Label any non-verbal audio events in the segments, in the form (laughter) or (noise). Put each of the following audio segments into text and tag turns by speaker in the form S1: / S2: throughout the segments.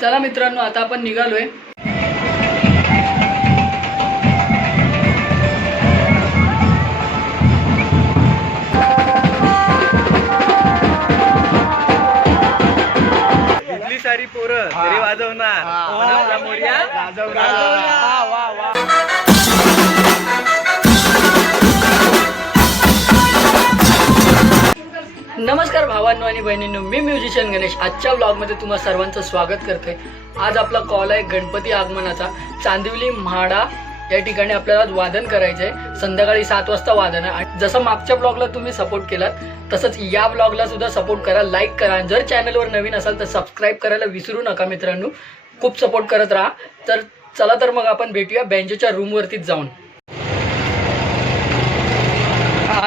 S1: चला मित्रांनो आता आपण निघालोय.
S2: सारी पोरं तरी वाजवणार. पण
S1: नमस्कार भावांनो आणि बहिणींनो मी म्युझिशियन गणेश. आजच्या ब्लॉगमध्ये तुम्हा सर्वांचं स्वागत करतोय. आज आपला कॉल आहे गणपती आगमनाचा. चांदिवली म्हाडा या ठिकाणी आपल्याला आज वादन करायचं आहे संध्याकाळी सात वाजता वादन आहे. आणि जसं मागच्या ब्लॉगला तुम्ही सपोर्ट केलात तसंच या ब्लॉगला सुद्धा सपोर्ट करा लाईक करा. आणि जर चॅनलवर नवीन असाल तर सबस्क्राईब करायला विसरू नका मित्रांनो. खूप सपोर्ट करत राहा. तर चला तर मग आपण भेटूया बँचेच्या रूमवरतीच जाऊन.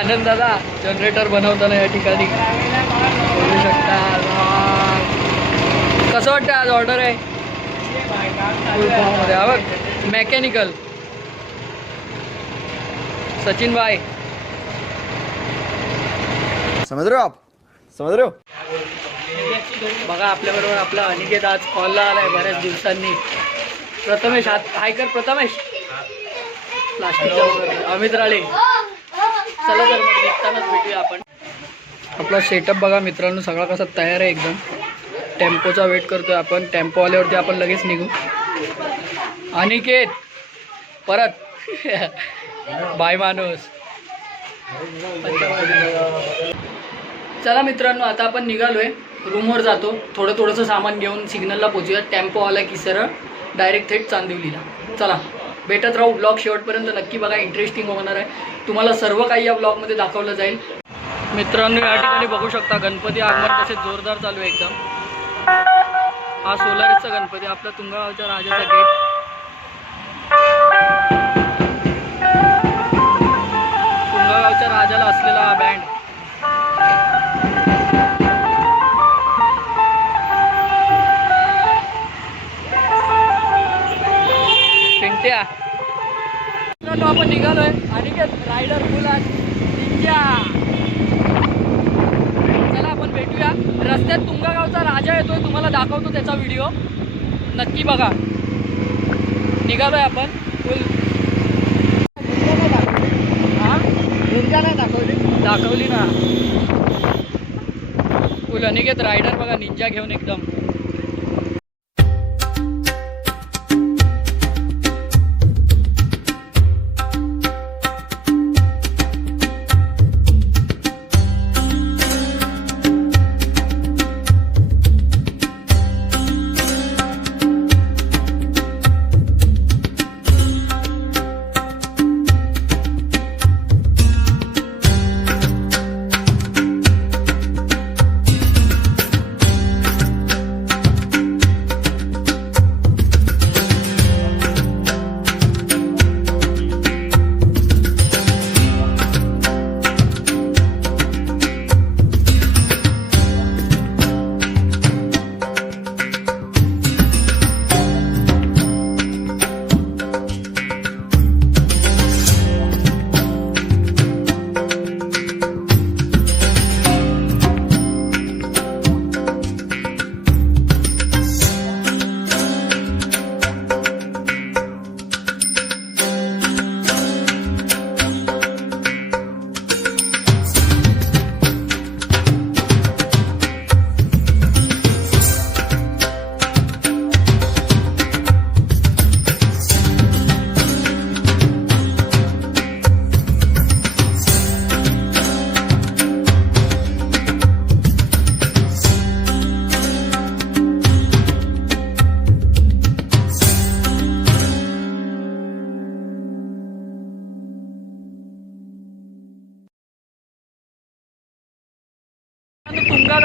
S1: आनंद दादा जनरेटर बनवताना या ठिकाणी. बघू शकता. कसं वाटतं आज ऑर्डर आहे? हा मेकॅनिकल सचिन भाई.
S2: समज रे आप? समज रे
S1: बघा आपल्याबरोबर आपला अनिकेत आज कॉलला आलाय बऱ्याच दिवसांनी. प्रथमेश हाय कर प्रथमेश? प्लास्टिकच्या वगैरे. अमित राळे. चला तर मग निघतानाच भेटूया आपण. आपला सेटअप बघा मित्रांनो सगळा कसा तयार आहे एकदम. टेम्पोचा वेट करतोय आपण. टेम्पो आल्यावरती आपण लगेच निघू. अनिकेत परत. बाय माणूस. चला मित्रांनो आता आपण निघालोय. रूमवर जातो. थोडं थोडंसं सामान घेऊन सिग्नलला पोचूया टेम्पो आला की सरळ डायरेक्ट थेट चांदिवलीला. चला. भेटत राहू. ब्लॉग शेवटपर्यंत नक्की बघा. इंटरेस्टिंग होणार आहे. तुम्हाला सर्व काही या ब्लॉगमध्ये दाखवलं जाईल. मित्रांनो या ठिकाणी बघू शकता गणपती आगमन कसे जोरदार चालू आहे एकदम. हा सोलारीचा गणपती आपला तुंगावच्या राजाचा गेट दाखवतो व्हिडिओ नक्की बघा. निघालोय आपण. फुल हा? दाखवली ना. फुल अनिकेत रायडर बघा निंजा घेऊन एकदम.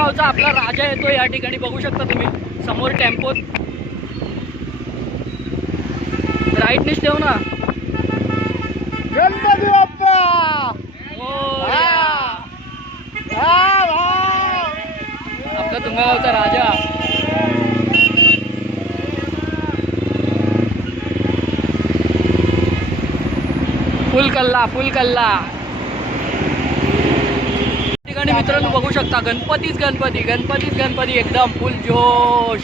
S1: गावचा आपला राजा येतो या ठिकाणी. बघू शकता तुम्ही समोर टेम्पोत राईटनेच ठेव ना.
S2: गणपती बाप्पा!
S1: मोरया. आपला तुंगागावचा राजा. फुल कल्ला फुल कल्ला आणि मित्रांनो बघू शकता गणपतीच गणपती गणपतीच गणपती एकदम फुल जोश.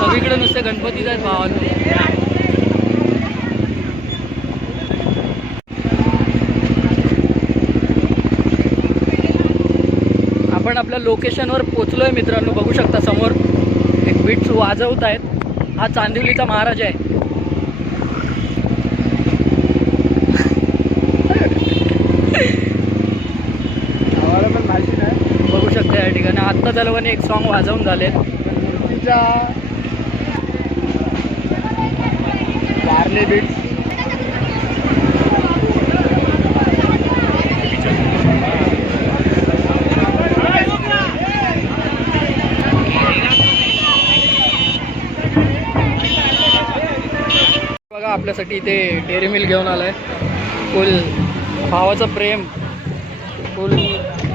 S1: सगळीकडे नुसते गणपतीच आहेत भावा आपण आपल्या लोकेशनवर पोचलोय मित्रांनो बघू शकता समोर. एक बीट्स वाजवत आहेत हा चांदिवलीचा महाराज आहे. बघू शकता या ठिकाणी. आत्ता झालं एक सॉन्ग वाजवून झाले
S3: वारले बीट
S1: बघा आपल्यासाठी इथे डेअरी मिल्क घेऊन आलाय. फुल भावाचं प्रेम. फुल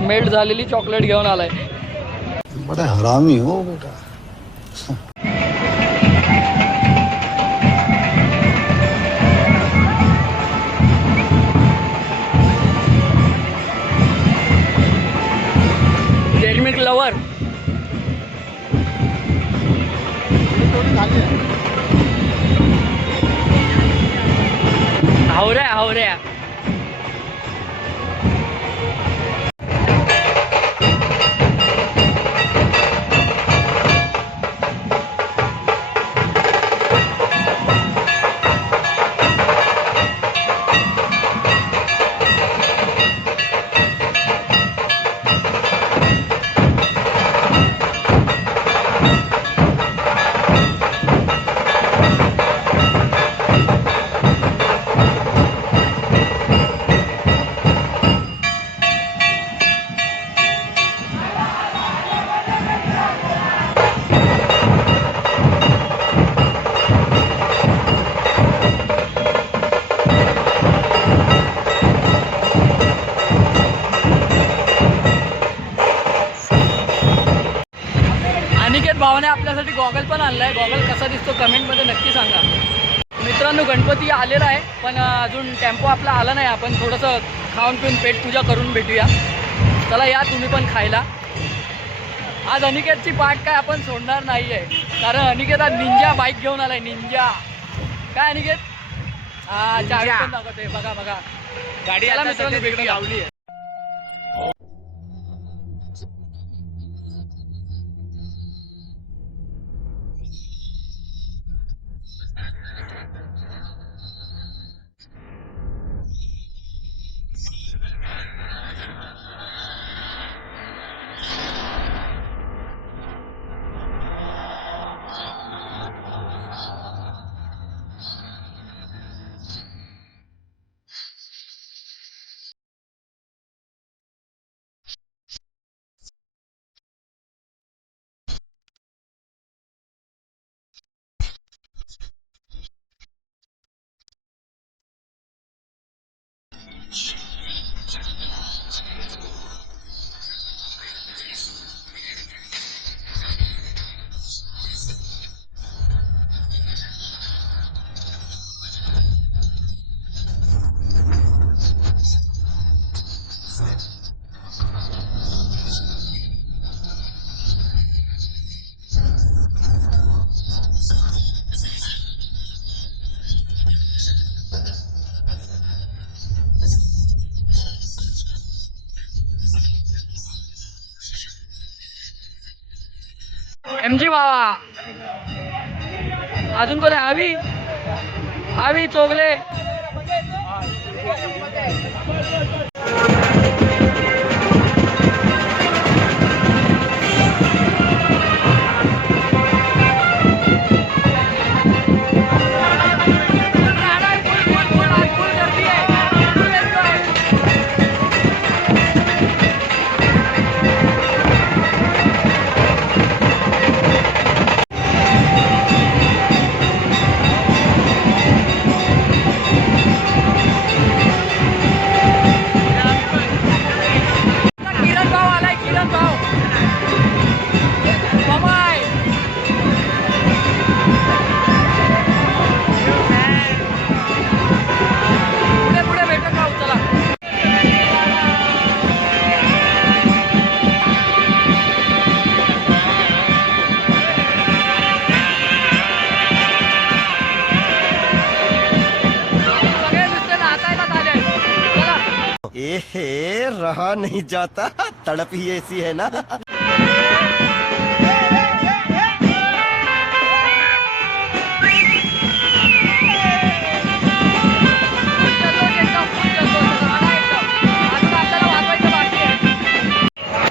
S1: मेल्ट झालेली चॉकलेट घेऊन आलाय.
S4: बड़ा हरामी हो बेटा.
S1: आला नाही आपण थोडंसं खाऊन पिऊन पेट पूजा करून भेटूया. चला या तुम्ही पण खायला. आज अनिकेतची पाठ काय आपण सोडणार नाही आहे कारण अनिकेत आज निंजा बाईक घेऊन आलाय निंजा. काय अनिकेत? हा पण दाखवते बघा बघा.
S2: गाडी
S1: चला
S2: आता
S1: मित्रांनो भेटूया.
S2: लावली आहे
S1: एम बाबा अजून कोण आहे? आवी? आवी चोगले.
S5: रहा नहीं जाता। तड़प ही ऐसी है ना।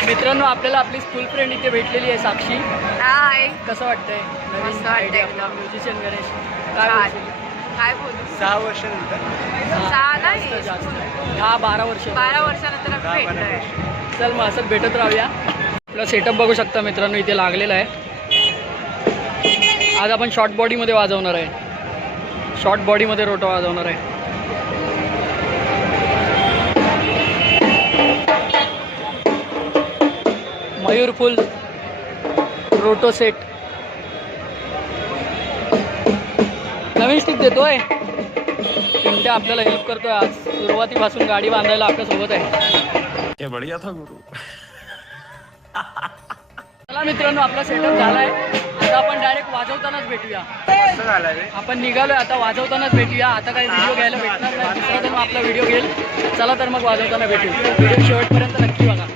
S1: मित्रांनो आपल्याला आपली स्कूल फ्रेंड इथे भेटलेली आहे साक्षी.
S6: हाय.
S1: कसं वाटतंय?
S6: मस्त वाटतंय.
S1: म्युझिशियन गणेश. काय
S6: काय
S1: बोलशील?
S6: काय बोलू?
S2: सहा वर्ष नंतर
S1: हा,
S6: सहा नाही.
S1: दहा बारा वर्ष.
S6: बारा वर्षानंतर आम्ही भेटतोय.
S1: चल मग असंच भेटत राहूया. आपला सेटअप बघू शकता मित्रांनो इथे लागलेला आहे. आज आपण शॉर्ट बॉडीमध्ये वाजवणार आहे. शॉर्ट बॉडीमध्ये रोटो वाजवणार आहे. मयूर फुल रोटो सेट नवीन स्टिक देतोय. पिंट्या आपल्याला हेल्प करतोय आज. सुरुवातीपासून गाडी बांधायला आपल्यासोबत आहे. चला मित्रांनो आपला सेटअप झालाय. आता आपण डायरेक्ट वाजवतानाच भेटूया. आपण निघालोय आता वाजवतानाच भेटूया. आता काही व्हिडिओ घ्यायला भेटणार नाही. दुसरा जण आपला व्हिडिओ घेईल चला तर मग वाजवताना भेटू. व्हिडिओ शेवटपर्यंत नक्की बघा.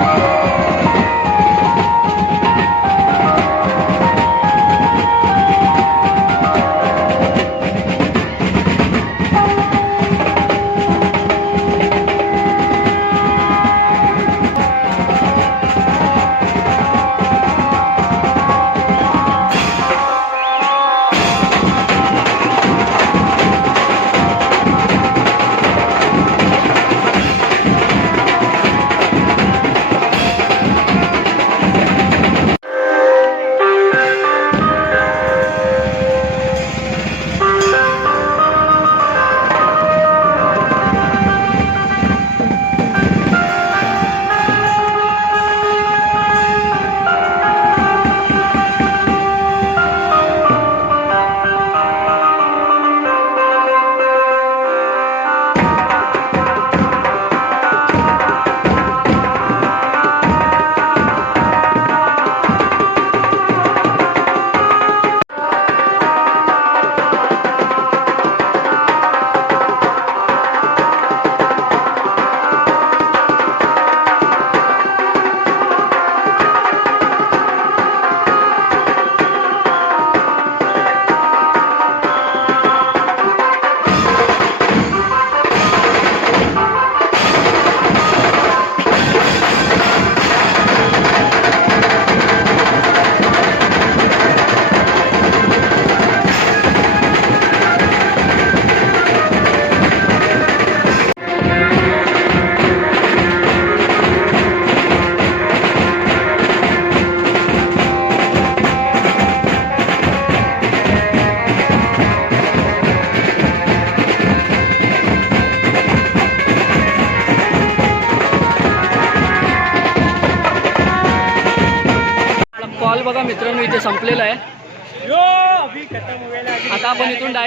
S1: कॉल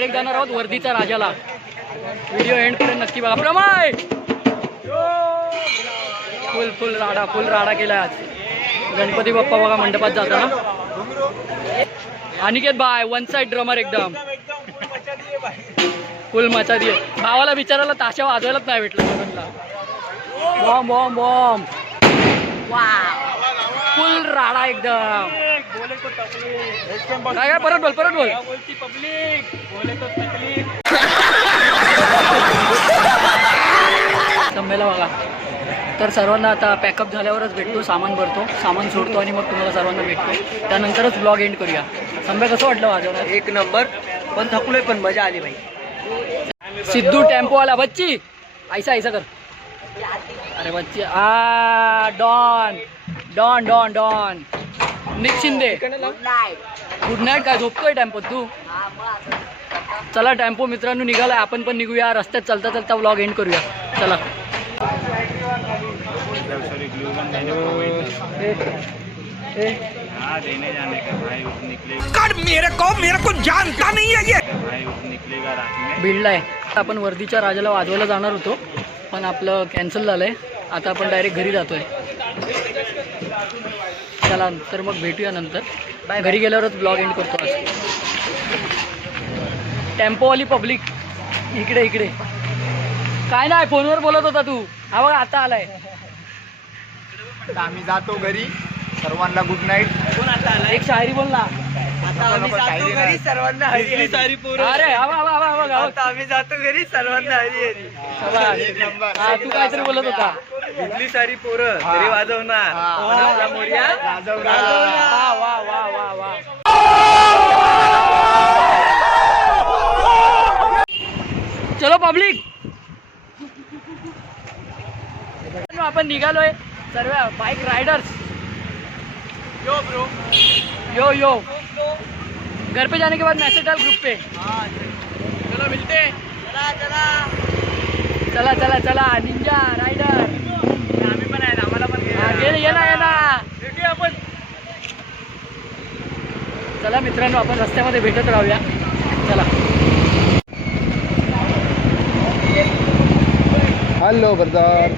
S1: डायरेक्ट जाणार आहोत वर्धीच्या राजाला. व्हिडिओ एंड पर्यंत नक्की बघा. प्रमाय! फुल फुल राडा फुल राडा केला आज गणपती बाप्पा बघा मंडपात जाताना. Aniket by one side drummer एकदम. फुल मचा दिये भावाला विचारायला ताशा वाजवायलाच नाही भेटलं करूनला बॉम्ब बॉम्ब बॉम्ब फुल राडा एकदम. काय काय परत बोल परत बोल. संमेला बघा. तर सर्वांना आता पॅकअप झाल्यावरच भेटतो सामान भरतो सामान सोडतो आणि मग तुम्हाला सर्वांना भेटतो. त्यानंतरच ब्लॉग एंड करूया. संभ्या कसं वाटलं वाजवणार
S2: एक नंबर. पण थकलोय पण मजा आली भाई
S1: सिद्धू टेम्पो वाला बच्ची. ऐसा ऐसा कर. अरे बच्ची आ don. Don don don. Nick Shinde. Good night काय झोपतोय टेम्पोत तू. चला टेम्पो मित्रांनो निघालाय. आपण पण निघूया. रस्त्यात चालता चालता व्लॉग एंड करूया. चला.
S5: है
S1: बीडला आहे आपण वर्धीच्या राजाला वाजवायला जाणार होतो पण आपलं कॅन्सल झालं आहे आता आपण डायरेक्ट घरी जातोय. चला तर मग भेटूया नंतर. घरी गेल्यावरच ब्लॉग एंड करतो आज. टेम्पोवाली पब्लिक. इकडे इकडे. काय नाही फोनवर बोलत होता तू. हा बघ आता आलाय.
S3: आम्ही जातो घरी. सर्वांना गुड नाईट
S1: एक शायरी बोल ना.
S2: सर्वांना हरी सारी पोरं
S1: अरे हवा हवा हवा हवा गावात.
S2: आम्ही जातो घरी सर्वांना हरी हरी.
S1: हा तू काहीतरी बोलत होता.
S2: इथली सारी पोरं तरी वाजवणार. पण आपला मोरया?
S1: वा वा वा वा वा चलो पब्लिक आपण निघालोय. सर्व bike riders yo bro yo yo घर पे जाने के बाद मैसेज डाल ग्रुप पे. चलो मिलते चला चला. चला निंजा रायडर
S2: आम्ही पण आहे आम्हाला पण
S1: ये ये ना ये ना
S2: भेटूया आपण.
S1: चला मित्रांनो आपण रस्त्यामध्ये भेटत राहूया. चला.
S3: हॅलो ब्रदर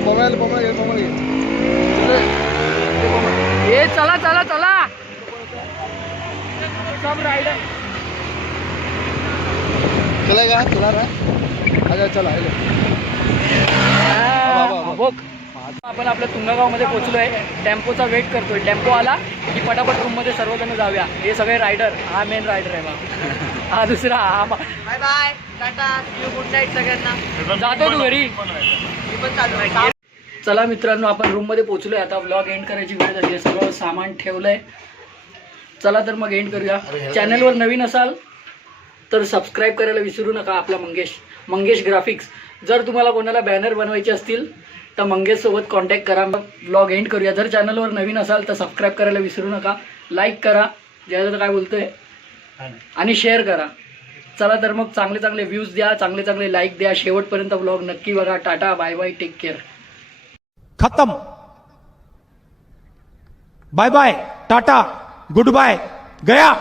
S3: पमायला पमाय पमाय
S1: ये चला चला चला सब रायडर
S3: चला का तुला ना
S1: अच्छा चला हा, बघ आपण आपल्या तुंगागावमध्ये पोहोचलो आहे टेम्पोचा वेट करतोय. टेम्पो आला की पटापट रूममध्ये सर्वजण जाऊया. हे सगळे रायडर हा मेन रायडर आहे बा. (laughs) हा दुसरा हा
S6: bye bye tata good night सगळ्यांना.
S1: जातो तू घरी.
S6: मी पण चालू
S1: चला मित्रांनो आपण रूममध्ये पोहोचलोय. आता ब्लॉग एंड करायची वेळ झाली आहे सगळं सामान ठेवलंय. चला तर मग एंड करूया. चॅनलवर नवीन असाल तर सबस्क्राईब करायला विसरू नका आपला मंगेश. मंगेश ग्राफिक्स. जर तुम्हाला कोणाला बॅनर बनवायचे असतील तर मंगेशसोबत कॉन्टॅक्ट करा. मग ब्लॉग एंड करूया. जर चॅनलवर नवीन असाल तर सबस्क्राईब करायला विसरू नका. लाईक करा. ज्याचं काय बोलतोय? आणि शेअर करा. चला तर मग चांगले चांगले व्ह्यूज द्या चांगले चांगले लाईक द्या. शेवटपर्यंत ब्लॉग नक्की बघा. Tata bye bye take care
S7: खतम. Bye bye tata. Good bye गया.